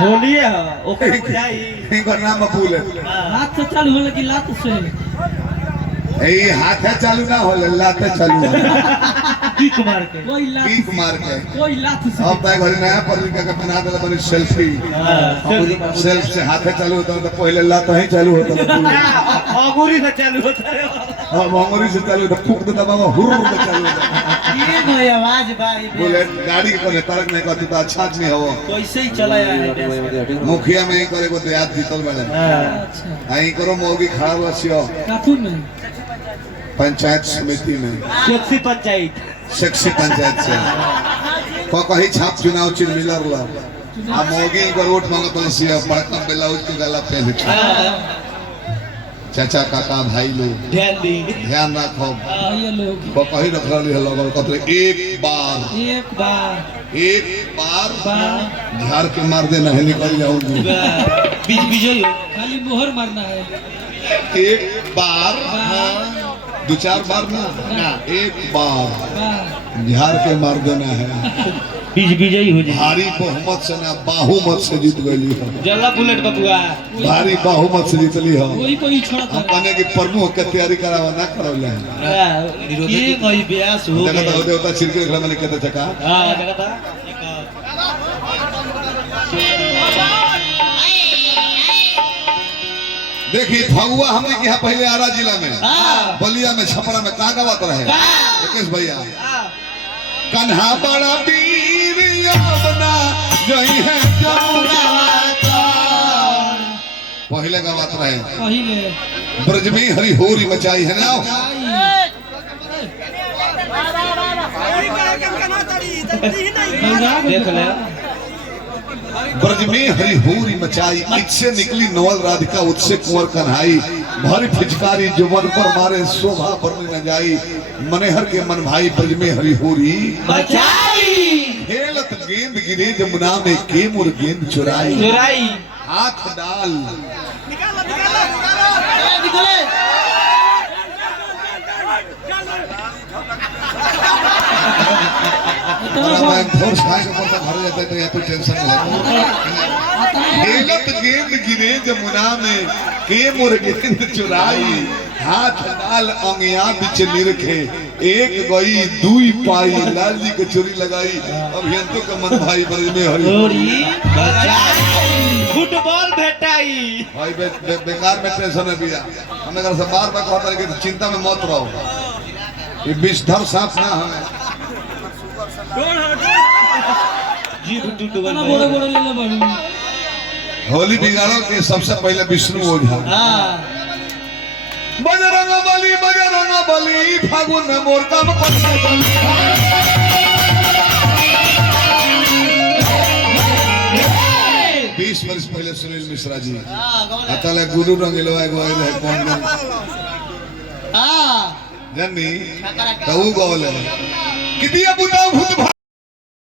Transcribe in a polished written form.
होली है ओके बुझाई इनका नाम फूल है। हाथ से चालू होला कि लात से? ए हाथ है चालू ना हो लात चालू हो किक मार के कोई लात किक मार के कोई लात से। अब तक घर नया पत्रिका का बना देला बनी सेल्फी सेल्फ से हाथ चालू होता तो पहले लात ही चालू होता अंगूरी से चालू होता है। हां अंगूरी से चालू तो फूक देता बाबा हुर से चालू होता ये कोई आवाज भाई बोले गाड़ी के कोने तरक नहीं कहती तो अच्छा नहीं हो कैसे ही चला है मुखिया में ही करे को देहात जीतल बने अच्छा आई करो मोगी खड़ा रसियो काफी में पंचायत समिति में सेक्सी पंचायत सेक्सी पंचायत से को कहीं छाप चुनाव चिन्ह मिलर ला आ मोगी को वोट मांगत रसियो बड़का ब्लाउज के गला पहन चाचा काका भाई लोग ध्यान दी ध्यान रखो ये लोग को कहीं रख रही है लोग कतरे एक बार झाड़ के मार देना है निकल जाऊंगी बीज बीजो खाली मोहर मारना है एक बार दो चार बार ना एक बार झाड़ के मार देना है बीज बीजई हो जाए भारी बहुमत से ना बाहुमत से जीत गई हो जल्ला बुलेट बबुआ भारी बहुमत से जीतली हो कोई कोई छोड़ा हम कहने की प्रमुख के तैयारी करावा ना करौले ये कोई ब्यास हो देखा तो देवता छिड़के घर में कहते चका हां देखा था देखिए फगुआ हमने किया पहले आरा जिला में बलिया में छपरा में कहाँ गावत रहे राकेश भैया कन्हा बड़ा वीर यमुना जही है जमुना पहले गावत रहे पहले ब्रज में हरी होरी मचाई है ना देख ले ब्रज में हरी होरी मचाई इससे निकली नवल राधिका उससे कुंवर कन्हाई भरी फिचकारी जो मन पर मारे शोभा बढ़ने न जाई मनहर के मन भाई ब्रज में हरी होरी बचाई खेलत गेंद गिरे जमुना में के मुर गेंद चुराई चुराई हाथ डाल फोर्स खाए के पड़ता घर जाता है तो या तो टेंशन नहीं खेलत गेंद गिरे जमुना में के मुर गेंद चुराई हाथ डाल अंगिया बिच निरखे एक गई दुई पाई लाल जी के चोरी लगाई अभियंतो का मन भाई ब्रज में हरी फुटबॉल भेटाई भाई बेकार में टेंशन है भैया हमें अगर से बार बार कहता है कि चिंता में मत रहो ये विषधर सांप ना हमें जी टूट ना बड़े बड़े ले ले बड़ू होली बिगाड़ो के सबसे पहले विष्णु ओझा बजरंग बली फागुन में मोर काम करते 20 वर्ष पहले सुनील मिश्रा जी अतले गुरु रंगीलो है कौन जन्नी तो वो गोल है कितनी बुता भूत